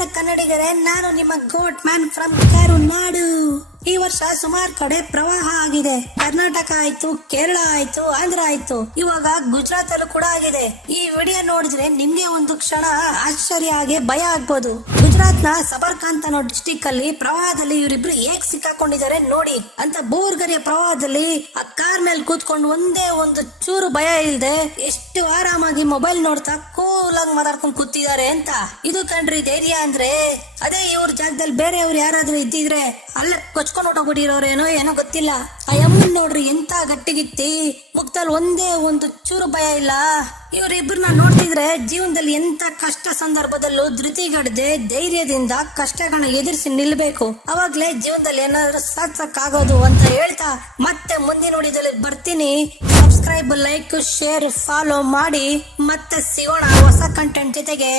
ನಮಸ್ಕಾರ ಕನ್ನಡಿಗರೇ, ನಾನು ನಿಮ್ಮ ಗೋಟ್ ಮ್ಯಾನ್ ಫ್ರಮ್ ಕರುನಾಡು. ಈ ವರ್ಷ ಸುಮಾರು ಕಡೆ ಪ್ರವಾಹ ಆಗಿದೆ. ಕರ್ನಾಟಕ ಆಯ್ತು, ಕೇರಳ ಆಯ್ತು, ಆಂಧ್ರ ಆಯ್ತು, ಇವಾಗ ಗುಜರಾತ್ ಅಲ್ಲೂ ಕೂಡ ಆಗಿದೆ. ಈ ವಿಡಿಯೋ ನೋಡಿದ್ರೆ ನಿಮ್ಗೆ ಒಂದು ಕ್ಷಣ ಆಶ್ಚರ್ಯ ಆಗಿ ಭಯ ಆಗ್ಬೋದು. ಗುಜರಾತ್ ನ ಸಬರ್ಕಾಂತ್ ಅನ್ನೋ ಡಿಸ್ಟಿಕ್ ಅಲ್ಲಿ ಪ್ರವಾಹದಲ್ಲಿ ಇವರಿಬ್ರು ಹೇಗ್ ಸಿಕ್ಕಾಕೊಂಡಿದ್ದಾರೆ ನೋಡಿ ಅಂತ. ಬೋರ್ಗರಿಯ ಪ್ರವಾಹದಲ್ಲಿ ಆ ಕಾರ್ ಮೇಲೆ ಕೂತ್ಕೊಂಡು ಒಂದೇ ಒಂದು ಚೂರು ಭಯ ಇಲ್ದೆ ಎಷ್ಟು ಆರಾಮಾಗಿ ಮೊಬೈಲ್ ನೋಡ್ತಾ ಕೂಲ್ ಆಗಿ ಮಾತಾಡ್ಕೊಂಡು ಕೂತಿದ್ದಾರೆ ಅಂತ. ಇದು ಕಣ್ರಿ ಧೈರ್ಯ ಅಂದ್ರೆ. ಅದೇ ಇವ್ರ ಜಾಗದಲ್ಲಿ ಬೇರೆಯವ್ರು ಯಾರಾದ್ರೂ ಇದ್ದಿದ್ರೆ ಅಲ್ಲೇ ಕೊಚ್ಕೊಂಡು ಹೊಟ್ಟೋಗ್ಬಿಟ್ಟಿರೋರೇನೋ ಏನೋ ಗೊತ್ತಿಲ್ಲ. ಆ ಯಮ್ಮನ್ ನೋಡ್ರಿ ಎಂತ ಗಟ್ಟಿಗಿತ್ತಿ, ಮುಕ್ತಲ್ಲಿ ಒಂದೇ ಒಂದು ಚೂರು ಭಯ ಇಲ್ಲ. ಇವರಿಬ್ಬರನ್ನ ನೋಡ್ತಿದ್ರೆ ಜೀವನದಲ್ಲಿ ಎಂತ ಕಷ್ಟ ಸಂದರ್ಭದಲ್ಲೂ ಧೃತಿಗಡದೆ ಧೈರ್ಯದಿಂದ ಕಷ್ಟಗಳನ್ನ ಎದುರಿಸಿ ನಿಲ್ಬೇಕು. ಅವಾಗ್ಲೇ ಜೀವನದಲ್ಲಿ ಏನಾದ್ರು ಸಾಧಿಸಕ್ಕಾಗೋದು ಅಂತ ಹೇಳ್ತಾ ಮತ್ತೆ ಮುಂದಿನ ವಿಡಿಯೋದಲ್ಲಿ ಬರ್ತೀನಿ. ಸಬ್ಸ್ಕ್ರೈಬ್, ಲೈಕ್, ಶೇರ್, ಫಾಲೋ ಮಾಡಿ. ಮತ್ತೆ ಸಿಗೋಣ ಹೊಸ ಕಂಟೆಂಟ್ ಜೊತೆಗೆ.